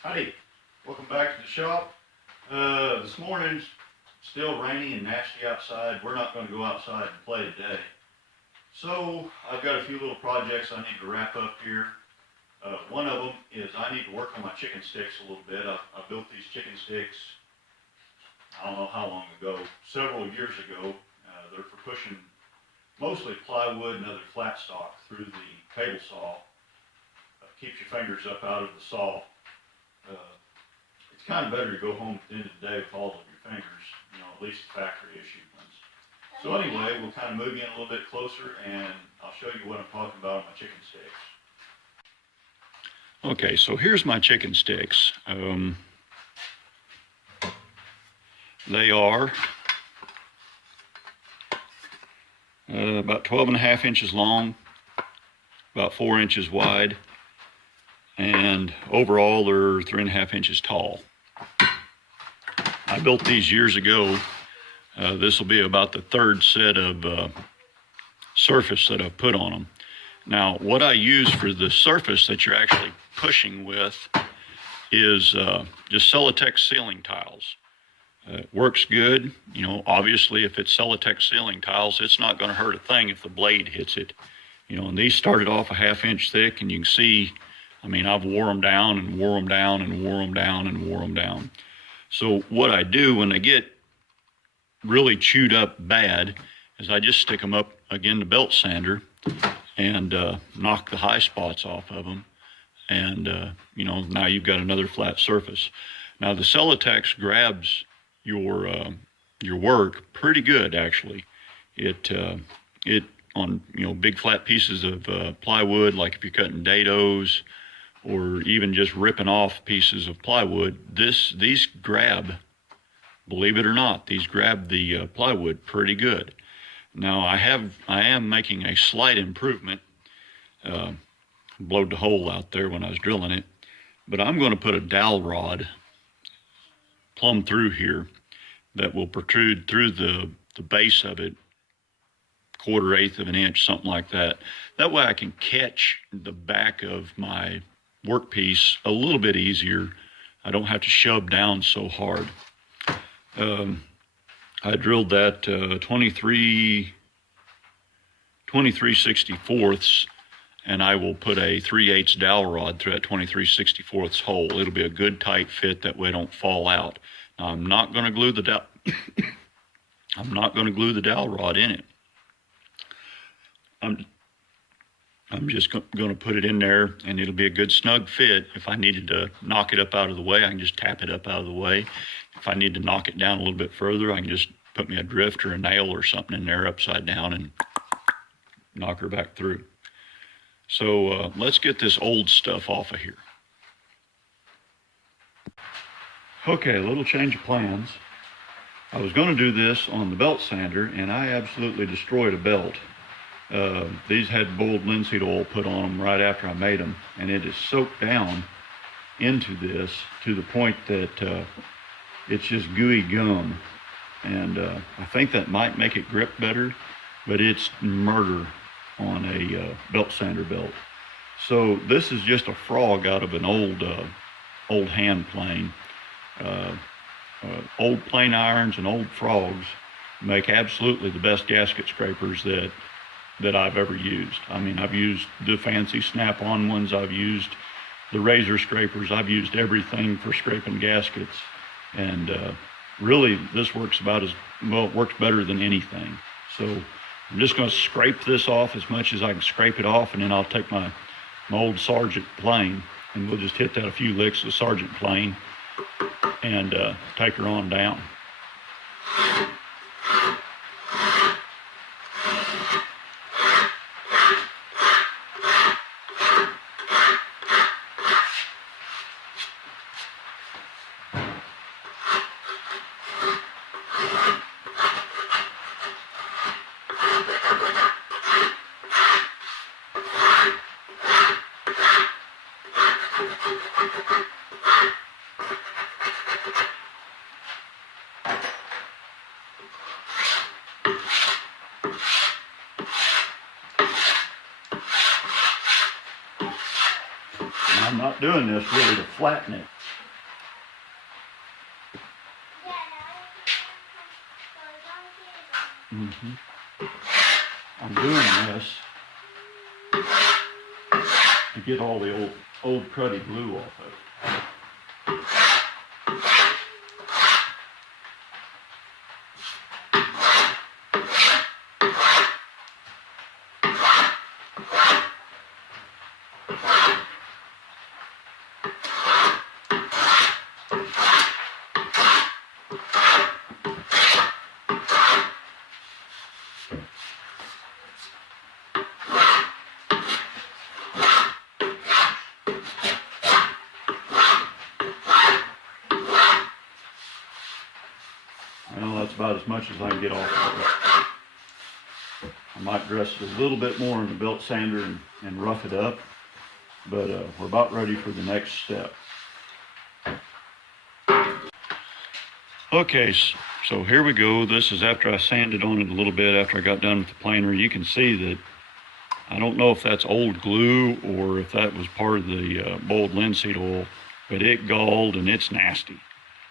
Howdy, welcome back to the shop. This morning's still rainy and nasty outside. We're not going to go outside and play today. So I've got a few little projects I need to wrap up here. One of them is I need to work on my chicken sticks a little bit. I built these chicken sticks, I don't know how long ago, several years ago. They're for pushing mostly plywood and other flat stock through the table saw. Keeps your fingers up out of the saw. It's kind of better to go home at the end of the day with all of your fingers, at least the factory issued ones. So anyway, we'll kind of move in a little bit closer and I'll show you what I'm talking about on my chicken sticks. Okay, so here's my chicken sticks. They are about 12.5 inches long, about 4 inches wide, and overall they're 3.5 inches tall. I built these years ago. This will be about the third set of surface that I've put on them. Now, what I use for the surface that you're actually pushing with is just Celotex ceiling tiles. It works good. Obviously, if it's Celotex ceiling tiles, it's not going to hurt a thing if the blade hits it. And these started off a 1/2 inch thick, and you can see, I've wore them down and wore them down and wore them down and wore them down. So what I do when they get really chewed up bad is I just stick them up again to belt sander and knock the high spots off of them. And, now you've got another flat surface. Now the Celotex grabs your work pretty good, actually. It on, big flat pieces of plywood, like if you're cutting dados, or even just ripping off pieces of plywood, these grab, believe it or not, these grab the plywood pretty good. Now I am making a slight improvement. Blowed the hole out there when I was drilling it, but I'm going to put a dowel rod plumb through here that will protrude through the base of it, 1/4 of an inch, something like that. That way I can catch the back of my workpiece a little bit easier. I don't have to shove down so hard. I drilled that 23/64, and I will put a 3/8 dowel rod through that 23/64 hole. It'll be a good tight fit, that way it don't fall out. Now, I'm not going to glue the dowel rod in it. I'm just going to put it in there, and it'll be a good snug fit. If I needed to knock it up out of the way, I can just tap it up out of the way. If I need to knock it down a little bit further, I can just put me a drift or a nail or something in there upside down and knock her back through. So let's get this old stuff off of here. Okay, a little change of plans. I was going to do this on the belt sander, and I absolutely destroyed a belt. These had boiled linseed oil put on them right after I made them, and it is soaked down into this to the point that it's just gooey gum. And I think that might make it grip better, but it's murder on a belt sander belt. So this is just a frog out of an old hand plane. Old plane irons and old frogs make absolutely the best gasket scrapers that I've ever used. I've used the fancy snap-on ones, I've used the razor scrapers, I've used everything for scraping gaskets. And really, this works about as well, it works better than anything. So I'm just going to scrape this off as much as I can scrape it off, and then I'll take my old Sargent plane, and we'll just hit that a few licks with Sargent plane and take her on down. I'm not doing this really to flatten it. I'm doing this to get all the old cruddy glue off of it. Well, that's about as much as I can get off of it. I might dress it a little bit more in the belt sander and rough it up, but we're about ready for the next step. Okay, so here we go. This is after I sanded on it a little bit after I got done with the planer. You can see that I don't know if that's old glue or if that was part of the boiled linseed oil, but it galled and it's nasty.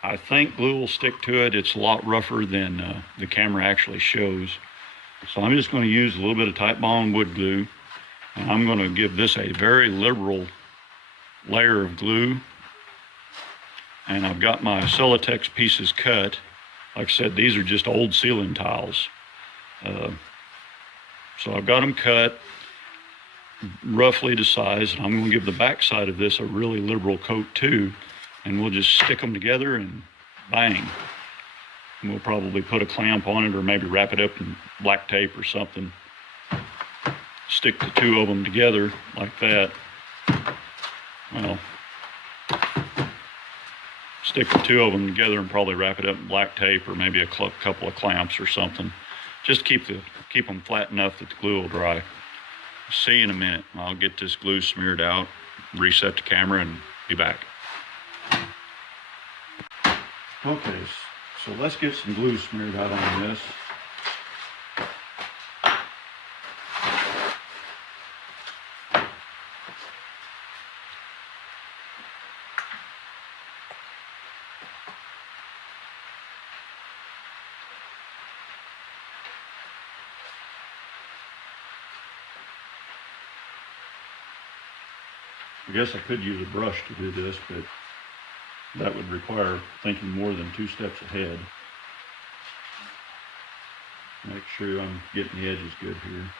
I think glue will stick to it. It's a lot rougher than the camera actually shows. So I'm just going to use a little bit of Titebond wood glue, and I'm going to give this a very liberal layer of glue. And I've got my Celotex pieces cut. Like I said, these are just old ceiling tiles. So I've got them cut roughly to size, and I'm going to give the back side of this a really liberal coat too. And we'll just stick them together and bang. And we'll probably put a clamp on it or maybe wrap it up in black tape or something. Stick the two of them together like that. Well, stick the two of them together and probably wrap it up in black tape or maybe a couple of clamps or something. Just keep them flat enough that the glue will dry. See you in a minute. I'll get this glue smeared out, reset the camera, and be back. Okay, so let's get some glue smeared out on this. I guess I could use a brush to do this, but that would require thinking more than 2 steps ahead. Make sure I'm getting the edges good here.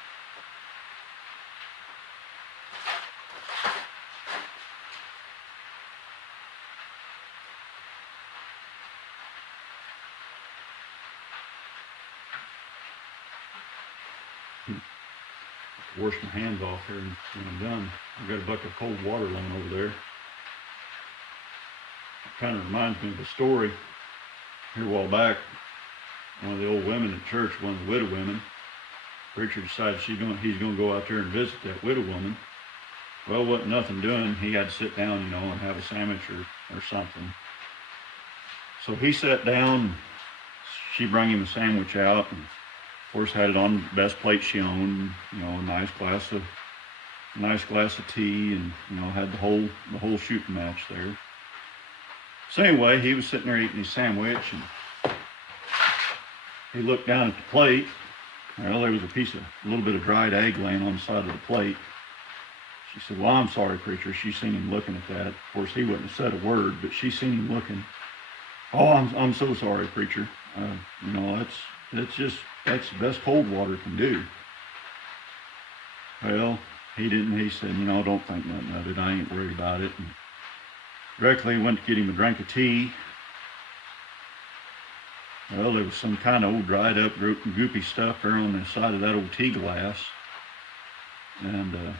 Wash my hands off here and when I'm done. I've got a bucket of cold water laying over there. Kind of reminds me of a story here a while back. One of the old women at church, one of the widow women, preacher decided he's going to go out there and visit that widow woman. Well, wasn't nothing doing. He had to sit down, and have a sandwich or something. So he sat down. She brought him a sandwich out, and of course had it on the best plate she owned. A nice glass of tea, and had the whole shooting match there. So anyway, he was sitting there eating his sandwich, and he looked down at the plate. Well, there was a little bit of dried egg laying on the side of the plate. She said, "Well, I'm sorry, preacher." She seen him looking at that. Of course, he wouldn't have said a word, but she seen him looking. "Oh, I'm so sorry, preacher. That's the best cold water can do." Well, he didn't. He said, "Don't think nothing of it. I ain't worried about it." And directly went to get him a drink of tea. Well, there was some kind of old dried up goopy stuff there on the side of that old tea glass. And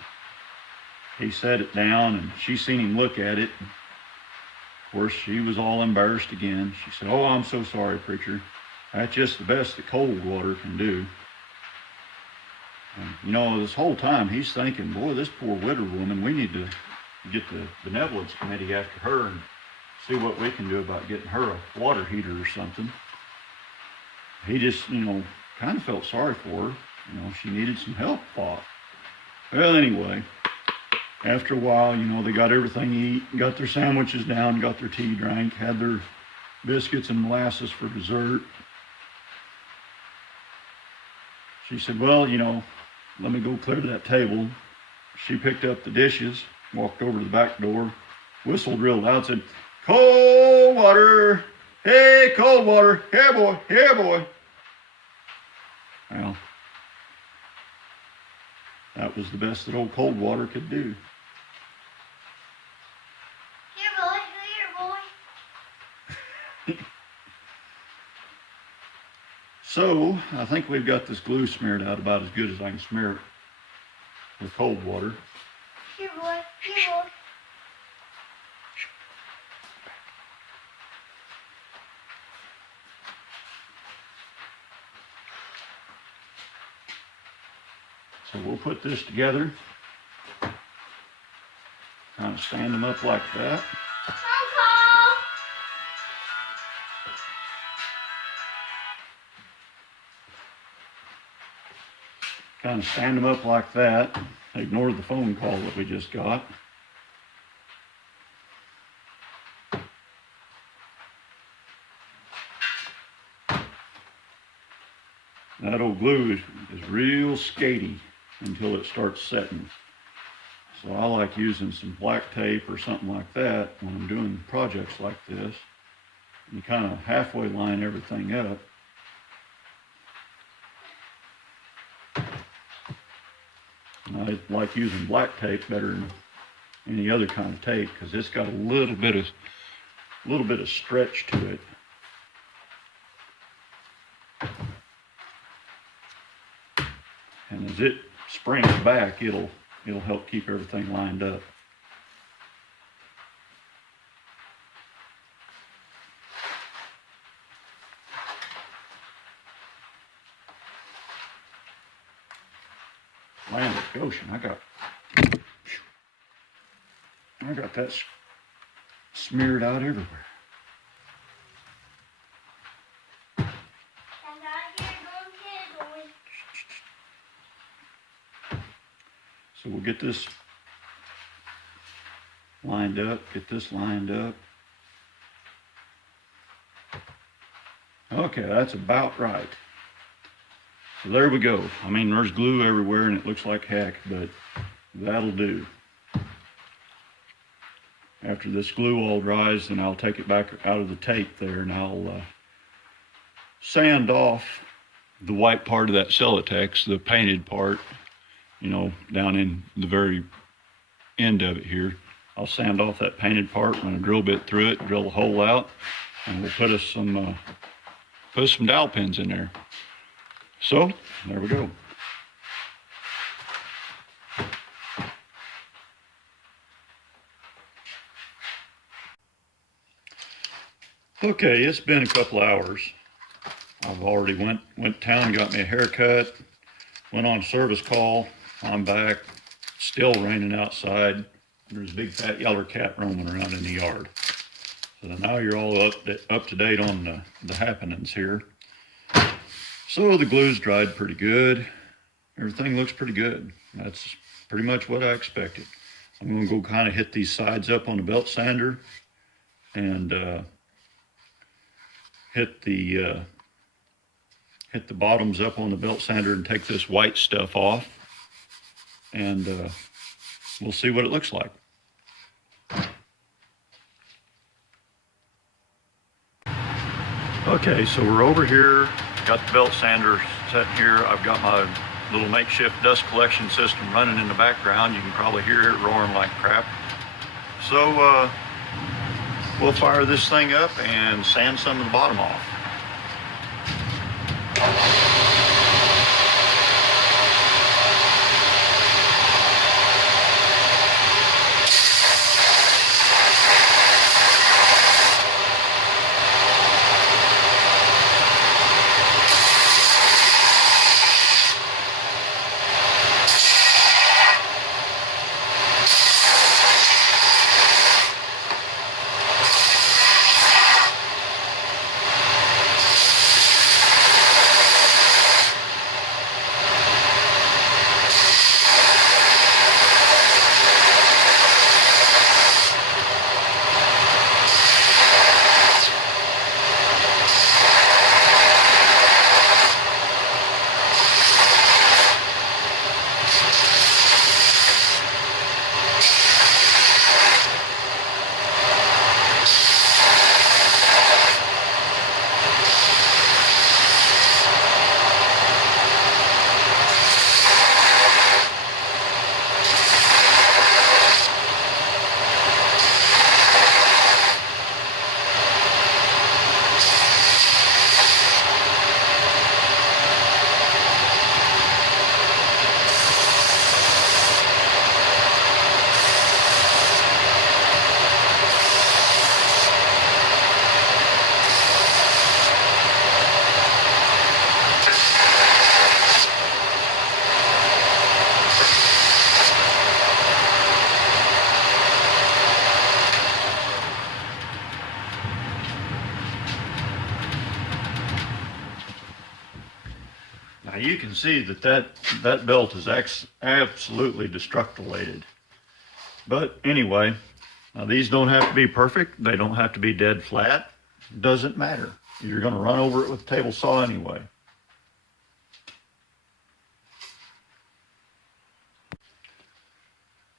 he set it down, and she seen him look at it. Of course, she was all embarrassed again. She said, "Oh, I'm so sorry, preacher. That's just the best that cold water can do." And, this whole time he's thinking, boy, this poor widow woman, we need to get the benevolence committee after her and see what we can do about getting her a water heater or something. He just, kind of felt sorry for her. She needed some help, thought. Well, anyway, after a while, they got everything to eat, got their sandwiches down, got their tea drank, had their biscuits and molasses for dessert. She said, well, you know, let me go clear that table. She picked up the dishes, walked over to the back door, whistled real loud, said, cold water, hey, cold water, here boy, here boy. Well, that was the best that old cold water could do. Here boy, here boy. So, I think we've got this glue smeared out about as good as I can smear it with cold water. Here boy, here boy. So we'll put this together, kind of stand them up like that. Kind of stand them up like that. Ignore the phone call that we just got. That old glue is real skaty until it starts setting. So I like using some black tape or something like that when I'm doing projects like this. You kind of halfway line everything up. And I like using black tape better than any other kind of tape because it's got a little bit of stretch to it. And as it springs back, it'll help keep everything lined up. Land of Goshen, I got that smeared out everywhere. So we'll get this lined up, get this lined up. Okay, that's about right. So there we go. I mean, there's glue everywhere and it looks like heck, but that'll do. After this glue all dries, then I'll take it back out of the tape there and I'll sand off the white part of that Celotex, the painted part, you know, down in the very end of it here. I'll sand off that painted part, run a drill bit through it, drill a hole out, and we'll put some dowel pins in there. So, there we go. Okay, it's been a couple hours. I've already went town, got me a haircut, went on service call. I'm back, still raining outside. There's a big fat yeller cat roaming around in the yard. So now you're all up to date on the happenings here. So the glue's dried pretty good. Everything looks pretty good. That's pretty much what I expected. I'm gonna go kind of hit these sides up on the belt sander and hit the bottoms up on the belt sander and take this white stuff off. And we'll see what it looks like. Okay, so we're over here, got the belt sander set here. I've got my little makeshift dust collection system running in the background. You can probably hear it roaring like crap. So we'll fire this thing up and sand some of the bottom off. see that belt is absolutely destructilated. But anyway, now these don't have to be perfect. They don't have to be dead flat. Doesn't matter. You're going to run over it with a table saw anyway.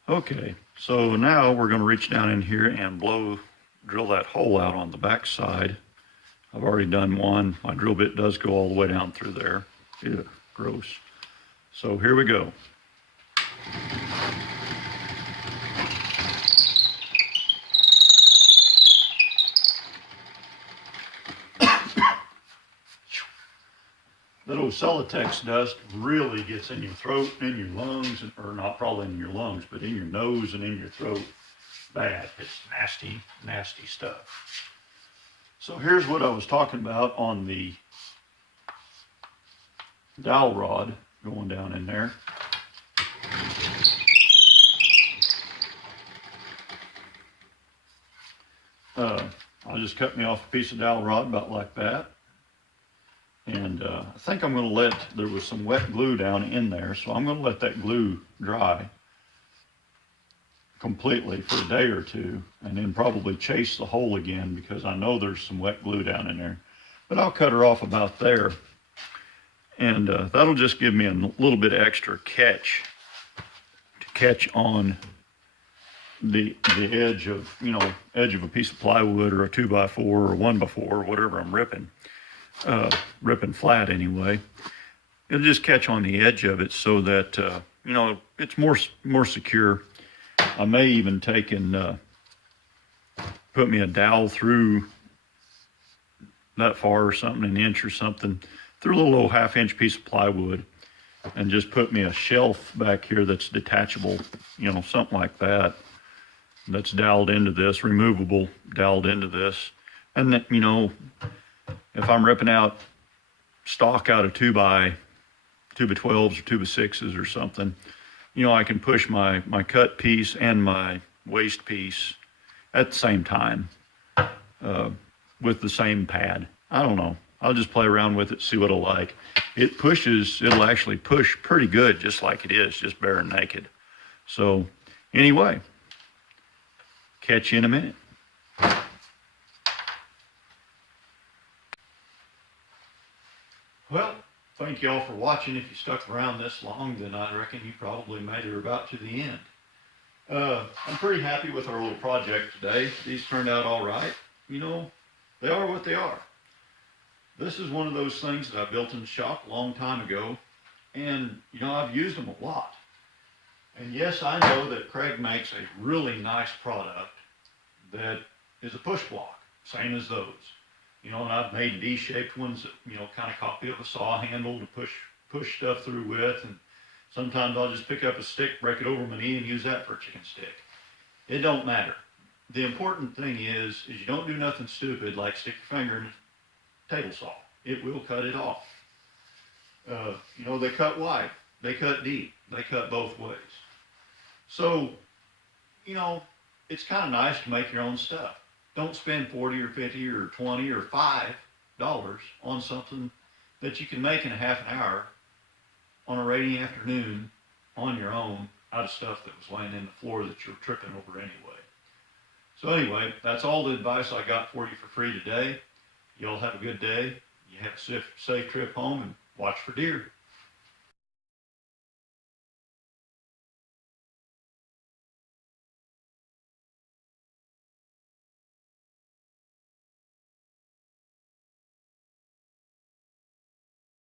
Okay, so now we're going to reach down in here and drill that hole out on the back side. I've already done one. My drill bit does go all the way down through there. Ew, gross. So here we go. That old Celotex dust really gets in your throat and in your lungs, or not probably in your lungs, but in your nose and in your throat. Bad. It's nasty, nasty stuff. So here's what I was talking about on the dowel rod going down in there. I just cut me off a piece of dowel rod about like that. And I think I'm going to there was some wet glue down in there, so I'm going to let that glue dry completely for a day or two, and then probably chase the hole again because I know there's some wet glue down in there. But I'll cut her off about there, and that'll just give me a little bit extra catch to catch on the edge of, edge of a piece of plywood or a 2x4 or 1x4 or whatever I'm ripping flat anyway. It'll just catch on the edge of it so that it's more secure. I may even take and put me a dowel through that far or something, an inch or something, through a little old 1/2-inch piece of plywood, and just put me a shelf back here that's detachable, something like that, that's doweled into this, removable, doweled into this. And then, if I'm ripping out stock out of 2x12s or 2x6s or something, I can push my cut piece and my waste piece at the same time with the same pad. I don't know. I'll just play around with it, see what it'll like. It'll actually push pretty good just like it is, just bare and naked. So anyway, catch you in a minute. Well, thank you all for watching. If you stuck around this long, then I reckon you probably made it about to the end. I'm pretty happy with our little project today. These turned out all right. They are what they are. This is one of those things that I built in the shop a long time ago, and I've used them a lot. And yes, I know that Craig makes a really nice product that is a push block, same as those. And I've made D-shaped ones that, kind of copy of a saw handle to push stuff through with. And sometimes I'll just pick up a stick, break it over my knee, and use that for a chicken stick. It don't matter. The important thing is you don't do nothing stupid like stick your finger in a table saw. It will cut it off. They cut wide. They cut deep. They cut both ways. So, it's kind of nice to make your own stuff. Don't spend 40 or 50 or 20 or $5 on something that you can make in a half an hour on a rainy afternoon on your own out of stuff that was laying in the floor that you're tripping over anyway. So anyway, that's all the advice I got for you for free today. Y'all have a good day. You have a safe trip home, and watch for deer.